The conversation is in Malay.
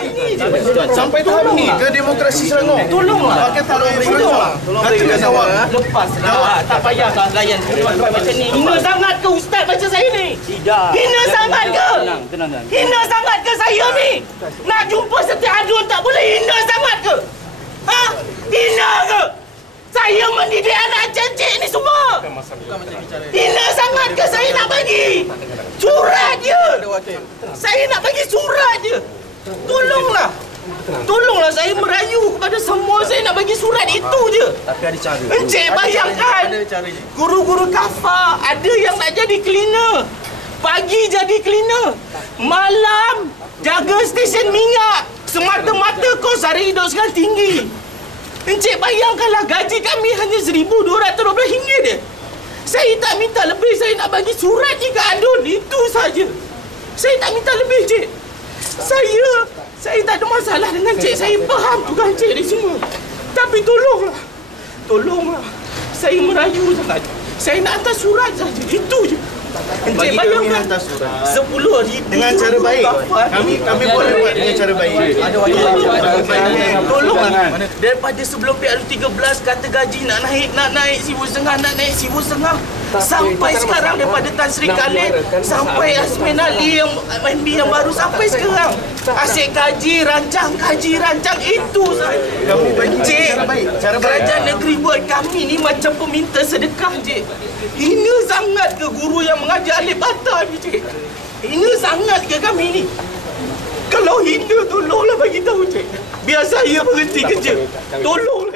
sini je. Sampai tahap ni ke demokrasi Selangor. Tolonglah. Pakai tarikh Selangor. Katakan jawab. Lepaslah. Tak payah layan macam ni. Hina sangat ke ustaz macam saya ni? Tidak. Hina sangat ke? Tenang. Hina sangat ke saya ni? Nak jumpa Setiap Adun tak boleh? Hina sangat ke? Ha? Hina ke? Saya mendidik anak cecek ni semua. Hina sangat ke saya nak bagi? Surat je. Saya nak bagi surat je. Tolonglah saya merayu kepada semua. Saya nak bagi surat itu je. Tapi ada cara. Encik bayangkan, guru-guru kafar ada yang nak jadi cleaner. Pagi jadi cleaner, malam jaga stesen minyak. Semata-mata kos hari hidup sekarang tinggi. Encik bayangkanlah gaji kami hanya RM1,212 je. Saya tak minta lebih, saya nak bagi surat je ke Adun. Itu saja. Saya tak minta lebih, Cik. Saya tak ada masalah dengan Cik. Saya faham tugas Cik ni semua. Tapi tolonglah. Saya merayu sangat. Saya nak hantar surat saja. Itu je. Encik bayangkan 10,000 Dengan cara baik. Kami boleh buat dengan cara baik. Tolonglah. Daripada sebelum PRU13 kata gaji nak naik RM1,500, sampai sekarang daripada Tan Sri Khalid sampai Azmin Ali yang MB yang baru sampai sekarang. Asyik rancang itu saja. Kami bagi Cik, cara baik. kerajaan negeri buat kami ni macam peminta sedekah, Cik. Hina sangat ke guru yang mengajar alif bata ni, Cik? Hina sangat ke kami ni? Kalau hina, tolonglah bagi tahu, Cik. Biar saya berhenti kerja. Tolonglah.